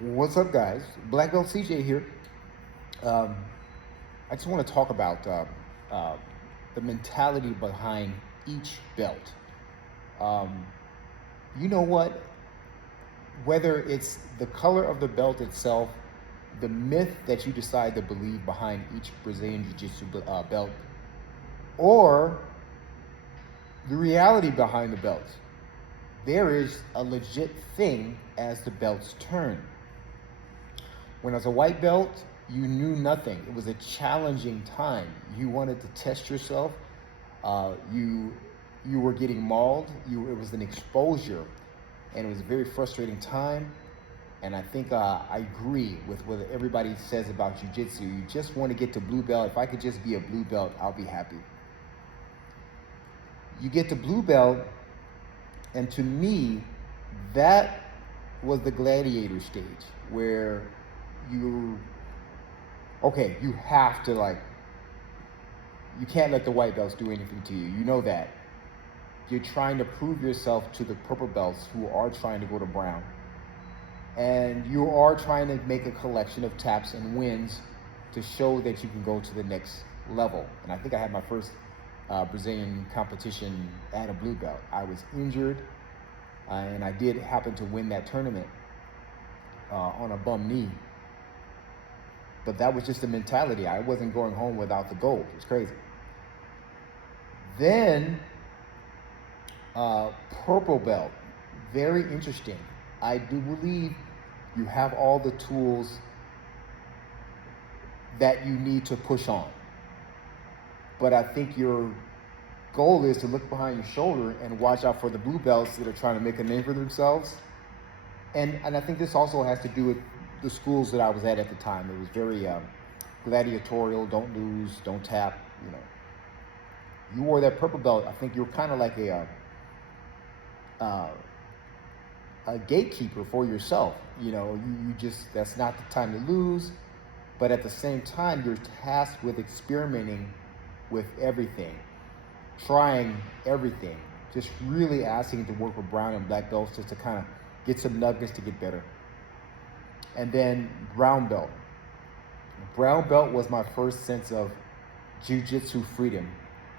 What's up, guys? Black Belt CJ here. Um, I just want to talk about uh, the mentality behind each belt. Um, you know what? Whether it's the color of the belt itself, the myth that you decide to believe behind each Brazilian Jiu Jitsu belt, or the reality behind the belts, there is a legit thing as the belts turn. When I was a white belt, you knew nothing. It was a challenging time. You wanted to test yourself. You were getting mauled. It was an exposure, and it was a very frustrating time. And I think I agree with what everybody says about jiu-jitsu. You just want to get to blue belt. If I could just be a blue belt, I'll be happy. You get to blue belt, and to me, that was the gladiator stage where you have to you can't let the white belts do anything to you. You know that. You're trying to prove yourself to the purple belts who are trying to go to brown. And you are trying to make a collection of taps and wins to show that you can go to the next level. And I think I had my first Brazilian competition at a blue belt. I was injured, and I did happen to win that tournament on a bum knee. But that was just the mentality. I wasn't going home without the gold. It was crazy. Then, purple belt, very interesting. I do believe you have all the tools that you need to push on. But I think your goal is to look behind your shoulder and watch out for the blue belts that are trying to make a name for themselves. And I think this also has to do with the schools that I was at the time. It was very gladiatorial. Don't lose, don't tap. You wore that purple belt. I think you were kind of like a gatekeeper for yourself. You just, that's not the time to lose. But at the same time, you're tasked with experimenting with everything, trying everything, just really asking to work with brown and black belts just to kind of get some nuggets to get better. And then brown belt. Brown belt was my first sense of jiu-jitsu freedom,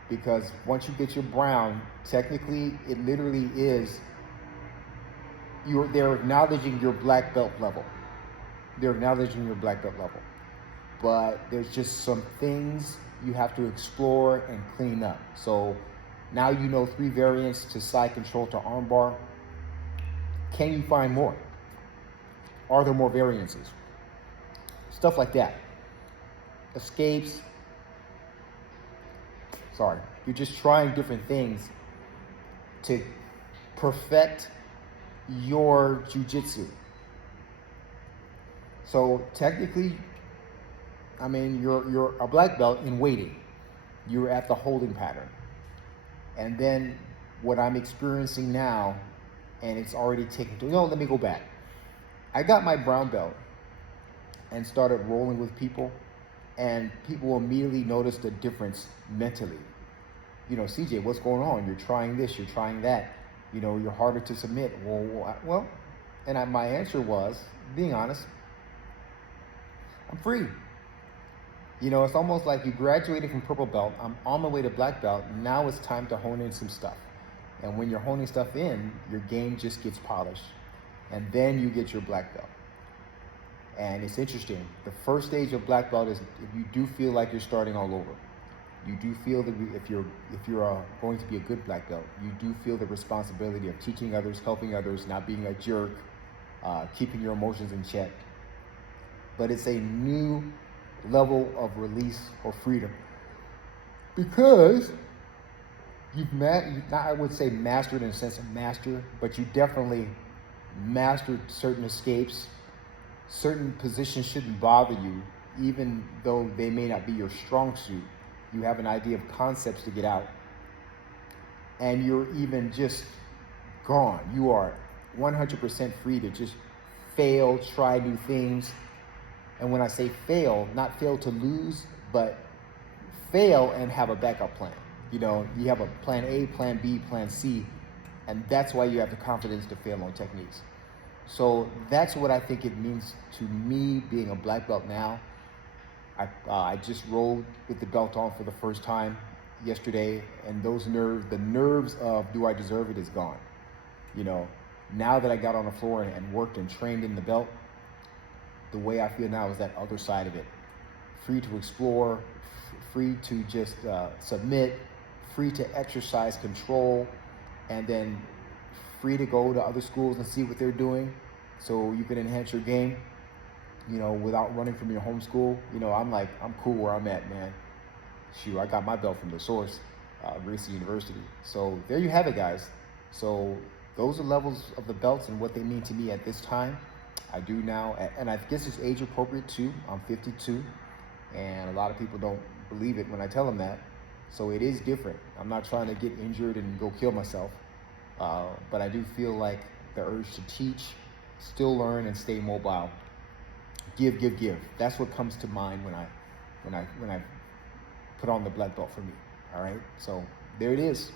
because once you get your brown, technically it literally is, they're acknowledging your black belt level. They're acknowledging your black belt level. But there's just some things you have to explore and clean up. So now you know 3 variants to side control to armbar. Can you find more? Are there more variances? Stuff like that. Escapes. Sorry. You're just trying different things to perfect your jiu-jitsu. So technically, you're a black belt in waiting. You're at the holding pattern. And then what I'm experiencing now, and it's already taken to, let me go back. I got my brown belt and started rolling with people, and people immediately noticed the difference mentally. CJ, what's going on? You're trying this, you're trying that. You're harder to submit. My answer was, being honest, I'm free. It's almost like you graduated from purple belt. I'm on my way to black belt. Now it's time to hone in some stuff. And when you're honing stuff in, your game just gets polished. And then you get your black belt. And it's interesting. The first stage of black belt is if you do feel like you're starting all over. You do feel that if you're going to be a good black belt, you do feel the responsibility of teaching others, helping others, not being a jerk, keeping your emotions in check. But it's a new level of release or freedom, because I would say mastered in a sense of master, but you definitely mastered certain escapes. Certain positions shouldn't bother you, even though they may not be your strong suit. You have an idea of concepts to get out, and you're even just gone. You are 100% free to just fail, try new things. And when I say fail, not fail to lose, but fail and have a backup plan. You have a plan A, plan B, plan C, and that's why you have the confidence to fail on techniques. So that's what I think it means to me being a black belt now. I just rolled with the belt on for the first time yesterday, and the nerves of do I deserve it is gone. You know, now that I got on the floor and worked and trained in the belt, the way I feel now is that other side of it. Free to explore, free to just submit, free to exercise control, and then free to go to other schools and see what they're doing so you can enhance your game, you know, without running from your home school. You know, I'm cool where I'm at, man. Shoot, I got my belt from the source, Gracie University. So there you have it, guys. So those are levels of the belts and what they mean to me at this time. I do now, and I guess it's age appropriate too. I'm 52, and a lot of people don't believe it when I tell them that. So it is different. I'm not trying to get injured and go kill myself, but I do feel like the urge to teach, still learn, and stay mobile. Give. That's what comes to mind when I put on the black belt for me. All right. So there it is.